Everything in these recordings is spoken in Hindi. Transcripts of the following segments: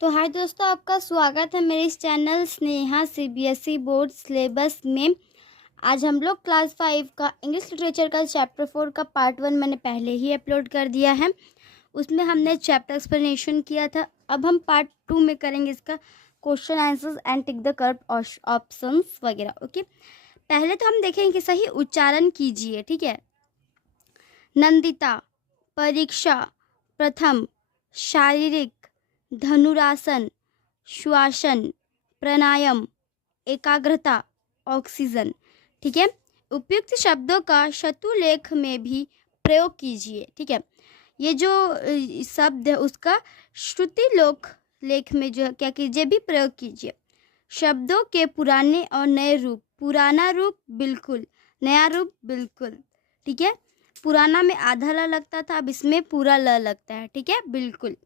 तो हाय दोस्तों, आपका स्वागत है मेरे इस channel Sneha CBSE board syllabus में। आज हम लोग क्लास 5 का इंग्लिश लिटरेचर का चैप्टर 4 का पार्ट 1 मैंने पहले ही अपलोड कर दिया है। उसमें हमने चैप्टर एक्सप्लेनेशन किया था। अब हम पार्ट 2 में करेंगे इसका question answers and tick the correct options वगैरह। ओके, पहले तो हम देखेंगे कि सही उच्चारण कीजिए। ठीक है। नंदिता, परीक्षा, प्रथम, शारीरिक, धनुरासन, श्वासन, प्राणायाम, एकाग्रता, ऑक्सीजन। ठीक है। उपयुक्त शब्दों का शतुलेख में भी प्रयोग कीजिए। ठीक है। ये जो शब्द है उसका लेख में जो है क्या कीजिए, भी प्रयोग कीजिए। शब्दों के पुराने और नए रूप। पुराना रूप बिल्कुल, नया रूप बिल्कुल। ठीक है। पुराना में आधा ल लगता था, अब इसमें पूरा ल लगता है। ठीक है, बिल्कुल।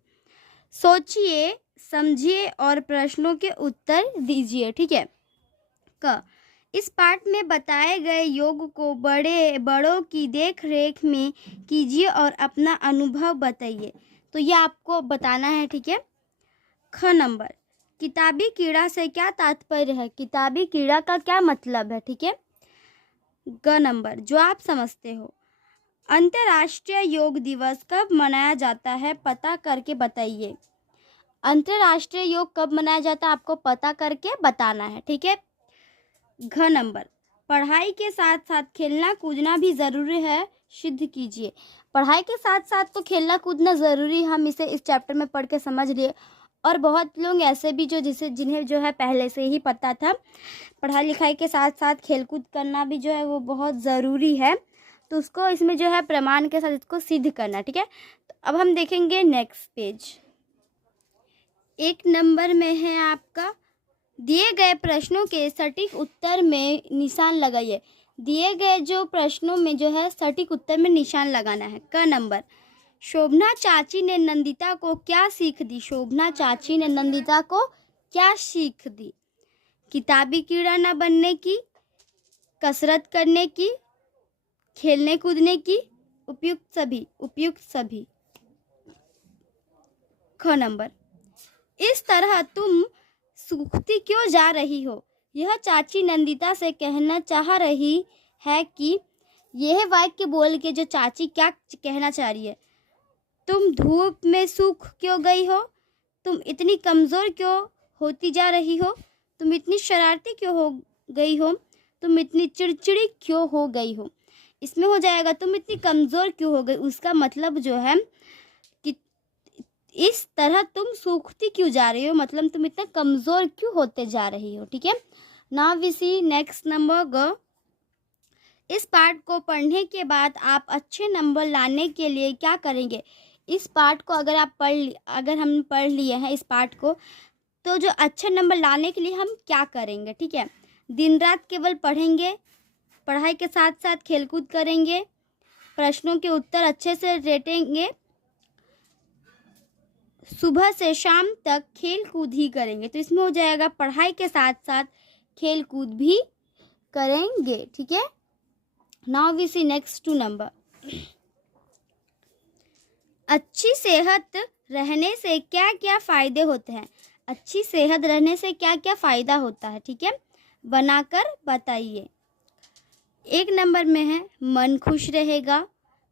सोचिए, समझिए और प्रश्नों के उत्तर दीजिए। ठीक है। इस पाठ में बताए गए योग को बड़ों की देख रेख में कीजिए और अपना अनुभव बताइए। तो ये आपको बताना है। ठीक है। नंबर, किताबी कीड़ा से क्या तात्पर्य है? किताबी कीड़ा का क्या मतलब है? ठीक है। नंबर, जो आप समझते हो। अंतर्राष्ट्रीय योग दिवस कब मनाया जाता है? पता करके बताइए। अंतर्राष्ट्रीय योग कब मनाया जाता है आपको पता करके बताना है। ठीक है। नंबर, पढ़ाई के साथ साथ खेलना कूदना भी ज़रूरी है, सिद्ध कीजिए। पढ़ाई के साथ साथ तो खेलना कूदना ज़रूरी, हम इसे इस चैप्टर में पढ़ के समझ लिए। और बहुत लोग ऐसे भी जिन्हें जो है पहले से ही पता था, पढ़ाई लिखाई के साथ साथ खेलकूद करना भी जो है वो बहुत ज़रूरी है। तो उसको इसमें जो है प्रमाण के साथ इसको सिद्ध करना। ठीक है। तो अब हम देखेंगे नेक्स्ट पेज। 1 नंबर में है आपका, दिए गए प्रश्नों के सटीक उत्तर में निशान लगाइए। दिए गए जो प्रश्नों में जो है सटीक उत्तर में निशान लगाना है। नंबर, शोभना चाची ने नंदिता को क्या सीख दी? शोभना चाची ने नंदिता को क्या सीख दी? किताबी कीड़ा न बनने की, कसरत करने की, खेलने कूदने की, उपयुक्त सभी। उपयुक्त सभी। नंबर, इस तरह तुम सूखती क्यों जा रही हो? यह चाची नंदिता से कहना चाह रही है कि यह वाक्य बोल के जो चाची क्या कहना चाह रही है, तुम धूप में सूख क्यों गई हो? तुम इतनी कमज़ोर क्यों होती जा रही हो? तुम इतनी शरारती क्यों हो गई हो? तुम इतनी चिड़चिड़ी क्यों हो गई हो? इसमें हो जाएगा तुम इतनी कमज़ोर क्यों हो गई। उसका मतलब जो है कि इस तरह तुम सूखती क्यों जा रही हो, मतलब तुम इतना कमज़ोर क्यों होते जा रही हो। ठीक है। Now we see next number. इस पाठ को पढ़ने के बाद आप अच्छे नंबर लाने के लिए क्या करेंगे? इस पाठ को अगर हम पढ़ लिए हैं इस पाठ को, तो जो अच्छे नंबर लाने के लिए हम क्या करेंगे? ठीक है। दिन रात केवल पढ़ेंगे, पढ़ाई के साथ साथ खेलकूद करेंगे, प्रश्नों के उत्तर अच्छे से रटेंगे, सुबह से शाम तक खेल कूद ही करेंगे। तो इसमें हो जाएगा पढ़ाई के साथ साथ खेल कूद भी करेंगे। ठीक है। Now we see next 2 number. अच्छी सेहत रहने से क्या क्या फ़ायदे होते हैं? अच्छी सेहत रहने से क्या क्या फ़ायदा होता है? ठीक है, बनाकर बताइए। 1 नंबर में है, मन खुश रहेगा।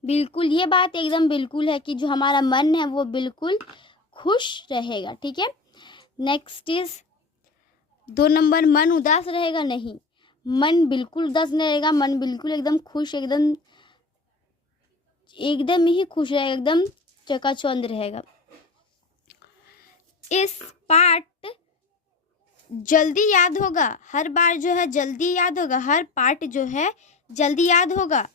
बिल्कुल, ये बात एकदम बिल्कुल है कि जो हमारा मन है वो बिल्कुल खुश रहेगा। ठीक है। नेक्स्ट इज 2 नंबर, मन उदास रहेगा। नहीं, मन बिल्कुल उदास नहीं रहेगा, मन बिल्कुल एकदम खुश, एकदम ही खुश रहेगा, एकदम चकाचौंध रहेगा। इस पार्ट जल्दी याद होगा, हर बार जो है जल्दी याद होगा, हर पार्ट जो है जल्दी याद होगा।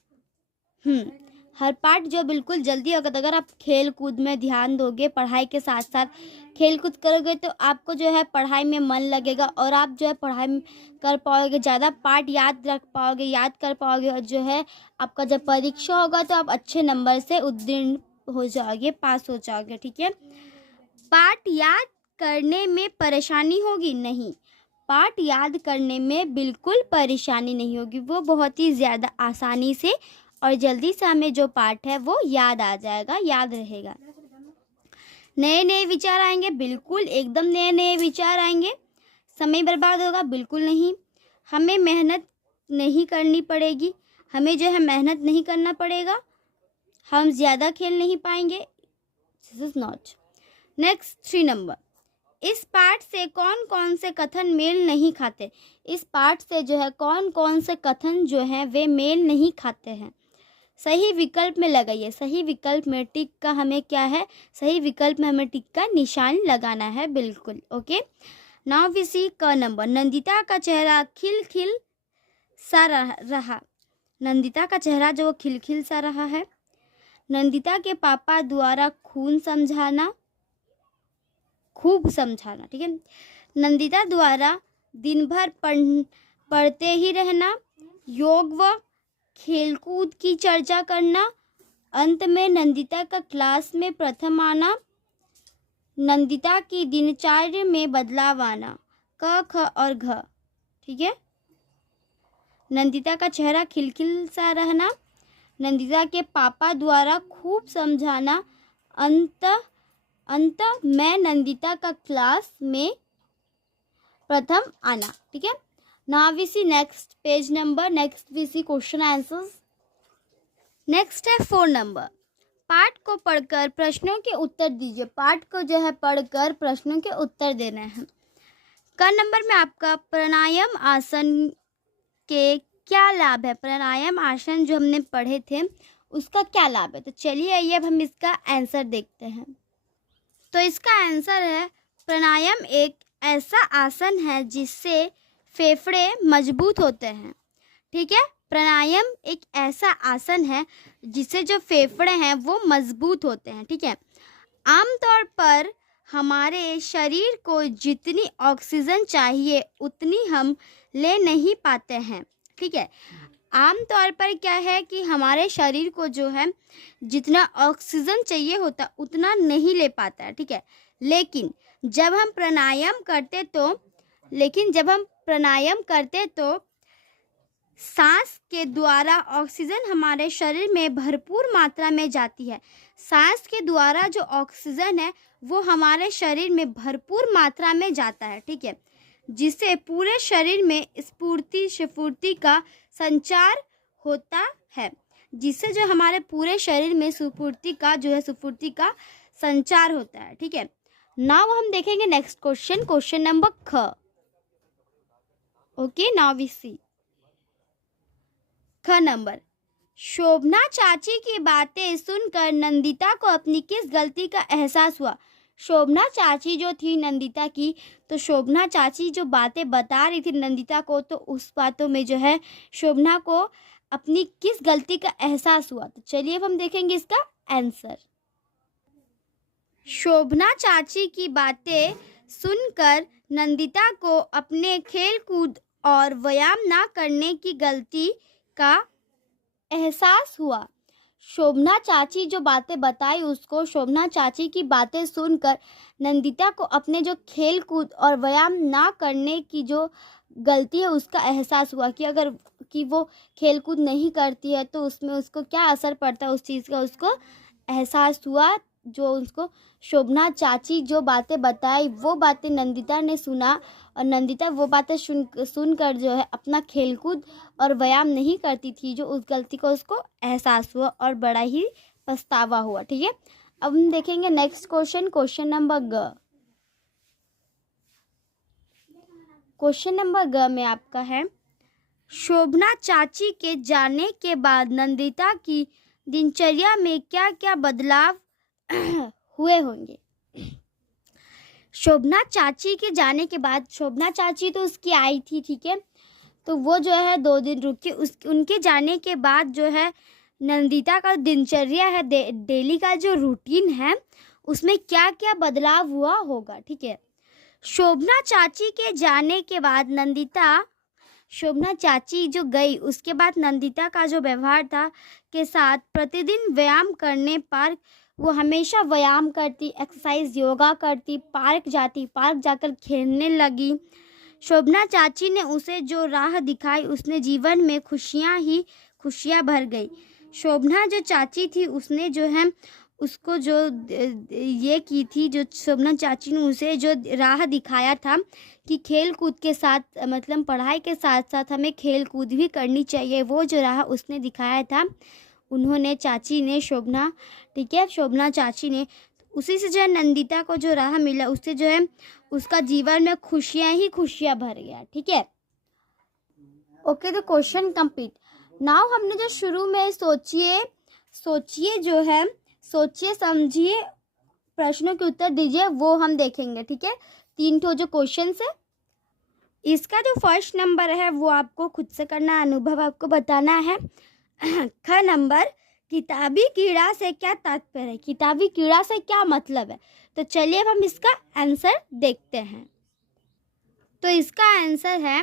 हर पार्ट जो बिल्कुल जल्दी होगा। तो अगर आप खेल कूद में ध्यान दोगे, पढ़ाई के साथ साथ खेल कूद करोगे, तो आपको जो है पढ़ाई में मन लगेगा और आप जो है पढ़ाई में कर पाओगे, ज़्यादा पार्ट याद रख पाओगे, याद कर पाओगे। और जो है आपका जब परीक्षा होगा तो आप अच्छे नंबर से उत्तीर्ण हो जाओगे, पास हो जाओगे। ठीक है। पाठ याद करने में परेशानी होगी? नहीं, पाठ याद करने में बिल्कुल परेशानी नहीं होगी, वो बहुत ही ज़्यादा आसानी से और जल्दी से हमें जो पाठ है वो याद आ जाएगा, याद रहेगा। नए नए विचार आएंगे, बिल्कुल एकदम नए नए विचार आएंगे। समय बर्बाद होगा, बिल्कुल नहीं। हमें मेहनत नहीं करनी पड़ेगी, हमें जो है मेहनत नहीं करना पड़ेगा। हम ज़्यादा खेल नहीं पाएंगे, this is not. Next 3 number, इस पाठ से कौन कौन से कथन मेल नहीं खाते। इस पाठ से जो है कौन कौन से कथन जो हैं वे मेल नहीं खाते हैं। सही विकल्प में लगाइए, सही विकल्प में टिक का हमें क्या है, सही विकल्प में हमें टिक का निशान लगाना है, बिल्कुल। ओके, नाउ वी सी क नंबर, नंदिता का चेहरा खिलखिल सा रहा। नंदिता का चेहरा जो खिलखिल सा रहा है। नंदिता के पापा द्वारा खूब समझाना, ठीक है। नंदिता द्वारा दिन भर पढ़ते ही रहना, योग व खेलकूद की चर्चा करना, अंत में नंदिता का क्लास में प्रथम आना, नंदिता की दिनचर्या में बदलाव आना। क ख और घ, ठीक है। नंदिता का चेहरा खिलखिल सा रहना, नंदिता के पापा द्वारा खूब समझाना, अंत में नंदिता का क्लास में प्रथम आना, ठीक है। Now we see next page number, next we see question answers. Next है 4 नंबर, पाठ को पढ़कर प्रश्नों के उत्तर दीजिए। पाठ को जो है पढ़कर प्रश्नों के उत्तर देने हैं। क नंबर में आपका प्राणायाम आसन के क्या लाभ है। प्राणायाम आसन जो हमने पढ़े थे उसका क्या लाभ है। तो चलिए आइए अब हम इसका आंसर देखते हैं। तो इसका आंसर है, प्राणायाम एक ऐसा आसन है जिससे फेफड़े मजबूत होते हैं, ठीक है। प्राणायाम एक ऐसा आसन है जिससे जो फेफड़े हैं वो मजबूत होते हैं, ठीक है। आमतौर पर हमारे शरीर को जितनी ऑक्सीजन चाहिए उतनी हम ले नहीं पाते हैं, ठीक है। आमतौर पर क्या है कि हमारे शरीर को जो है जितना ऑक्सीजन चाहिए होता उतना नहीं ले पाता है, ठीक है। लेकिन जब हम प्राणायाम करते तो सांस के द्वारा ऑक्सीजन हमारे शरीर में भरपूर मात्रा में जाती है। सांस के द्वारा जो ऑक्सीजन है वो हमारे शरीर में भरपूर मात्रा में जाता है, ठीक है, जिससे पूरे शरीर में स्फूर्ति का संचार होता है, जिससे जो हमारे पूरे शरीर में स्फूर्ति का संचार होता है, ठीक है। नाउ हम देखेंगे नेक्स्ट क्वेश्चन नंबर ख। ओके, नाउ वी सी ख नंबर, शोभना चाची की बातें सुनकर नंदिता को अपनी किस गलती का एहसास हुआ। शोभना चाची जो थी नंदिता की, तो शोभना चाची जो बातें बता रही थी नंदिता को, तो उस बातों में जो है शोभना को अपनी किस गलती का एहसास हुआ। तो चलिए अब हम देखेंगे इसका आंसर। शोभना चाची की बातें सुनकर नंदिता को अपने खेल कूद और व्यायाम ना करने की गलती का एहसास हुआ। शोभना चाची जो बातें बताई उसको, शोभना चाची की बातें सुनकर नंदिता को अपने जो खेल कूद और व्यायाम ना करने की जो गलती है उसका एहसास हुआ कि वो खेल कूद नहीं करती है तो उसमें उसको क्या असर पड़ता है उस चीज़ का, उसको एहसास हुआ। जो उसको शोभना चाची जो बातें बताई वो बातें नंदिता ने सुना और नंदिता वो बातें सुनकर जो है अपना खेलकूद और व्यायाम नहीं करती थी, जो उस गलती को उसको एहसास हुआ और बड़ा ही पछतावा हुआ, ठीक है। अब हम देखेंगे नेक्स्ट क्वेश्चन नंबर ग। क्वेश्चन नंबर ग में आपका है, शोभना चाची के जाने के बाद नंदिता की दिनचर्या में क्या क्या बदलाव हुए होंगे। शोभना चाची के जाने के बाद, शोभना चाची तो उसकी आई थी, ठीक है, तो वो जो है 2 दिन रुकी। उनके जाने के बाद जो है नंदिता का दिनचर्या है, डेली का जो रूटीन है उसमें क्या क्या बदलाव हुआ होगा, ठीक है। शोभना चाची के जाने के बाद शोभना चाची जो गई उसके बाद नंदिता का जो व्यवहार था के साथ प्रतिदिन व्यायाम करने पर वो हमेशा व्यायाम करती, एक्सरसाइज योगा करती, पार्क जाकर खेलने लगी। शोभना चाची ने उसे जो राह दिखाई उसने जीवन में खुशियाँ भर गई। शोभना जो चाची थी उसने जो है उसको जो ये की थी, जो शोभना चाची ने उसे जो राह दिखाया था कि खेल कूद के साथ मतलब पढ़ाई के साथ साथ हमें खेल कूद भी करनी चाहिए, वो जो राह उसने दिखाया था, उन्होंने चाची ने शोभना, ठीक है, शोभना चाची ने, उसी से जो है नंदिता को जो राह मिला, उससे जो है उसका जीवन में खुशियाँ ही खुशियाँ भर गया। ठीक है, ओके, तो क्वेश्चन कंप्लीट। नाउ हमने जो शुरू में सोचिए जो है, सोचिए समझिए, प्रश्नों के उत्तर दीजिए, वो हम देखेंगे। ठीक है, 3 ठो जो क्वेश्चन है, इसका जो फर्स्ट नंबर है वो आपको खुद से करना, अनुभव आपको बताना है। ख नंबर, किताबी कीड़ा से क्या तात्पर्य है, किताबी कीड़ा से क्या मतलब है। तो चलिए अब हम इसका आंसर देखते हैं। तो इसका आंसर है,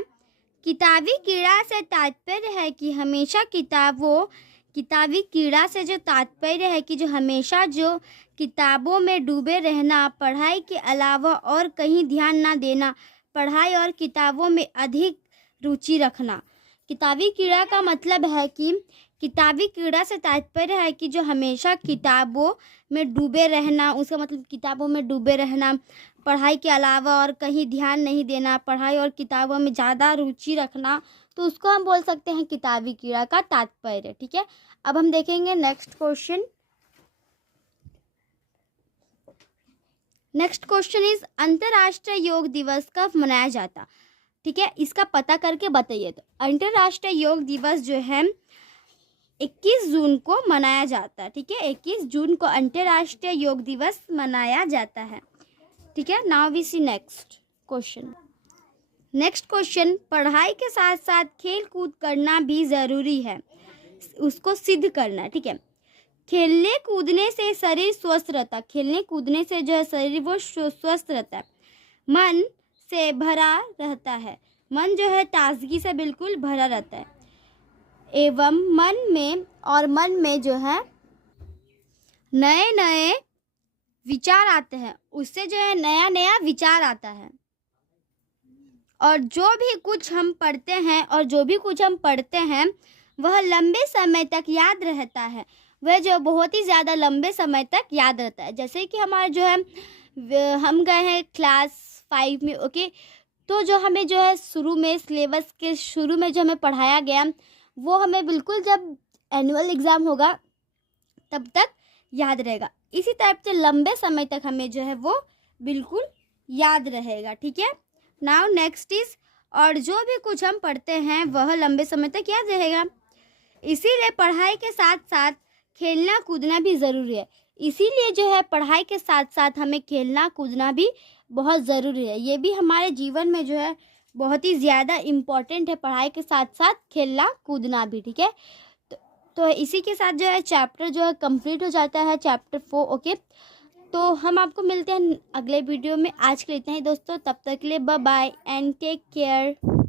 किताबी कीड़ा से तात्पर्य है कि हमेशा किताबी कीड़ा से जो तात्पर्य है कि जो हमेशा जो किताबों में डूबे रहना, पढ़ाई के अलावा और कहीं ध्यान ना देना, पढ़ाई और किताबों में अधिक रुचि रखना। किताबी कीड़ा का मतलब है कि किताबी कीड़ा से तात्पर्य है कि जो हमेशा किताबों में डूबे रहना, उसका मतलब किताबों में डूबे रहना, पढ़ाई के अलावा और कहीं ध्यान नहीं देना, पढ़ाई और किताबों में ज़्यादा रुचि रखना, तो उसको हम बोल सकते हैं किताबी कीड़ा का तात्पर्य। ठीक है, अब हम देखेंगे next question. Next question is, अंतर्राष्ट्रीय योग दिवस कब मनाया जाता। ठीक है, इसका पता करके बताइए। तो अंतर्राष्ट्रीय योग दिवस जो है 21 जून को मनाया जाता है। ठीक है, 21 जून को अंतर्राष्ट्रीय योग दिवस मनाया जाता है। ठीक है, now we see next question. Next question, पढ़ाई के साथ साथ खेल कूद करना भी ज़रूरी है, उसको सिद्ध करना। ठीक है, खेलने कूदने से शरीर स्वस्थ रहता है, खेलने कूदने से जो है शरीर वो स्वस्थ रहता है, मन से भरा रहता है, मन जो है ताजगी से बिल्कुल भरा रहता है, एवं मन में जो है नए नए विचार आते हैं, उससे जो है नया नया विचार आता है, और जो भी कुछ हम पढ़ते हैं वह लंबे समय तक याद रहता है, वह जो बहुत ही ज़्यादा लंबे समय तक याद रहता है। जैसे कि हमारे जो है हम गए हैं क्लास 5 में, ओके, तो जो हमें जो है शुरू में सिलेबस के शुरू में जो हमें पढ़ाया गया वो हमें बिल्कुल जब एनुअल एग्ज़ाम होगा तब तक याद रहेगा। इसी तरह से लंबे समय तक हमें जो है वो बिल्कुल याद रहेगा। ठीक है, नाउ नेक्स्ट इज, और जो भी कुछ हम पढ़ते हैं वह लंबे समय तक याद रहेगा, इसीलिए पढ़ाई के साथ साथ खेलना कूदना भी ज़रूरी है। इसीलिए जो है पढ़ाई के साथ साथ हमें खेलना कूदना भी बहुत ज़रूरी है, ये भी हमारे जीवन में जो है बहुत ही ज़्यादा इम्पॉर्टेंट है, पढ़ाई के साथ साथ खेलना कूदना भी। ठीक है, तो इसी के साथ जो है चैप्टर जो है कंप्लीट हो जाता है, चैप्टर 4। ओके, तो हम आपको मिलते हैं अगले वीडियो में। आज के लिए इतना ही दोस्तों, तब तक के लिए bye bye and take care.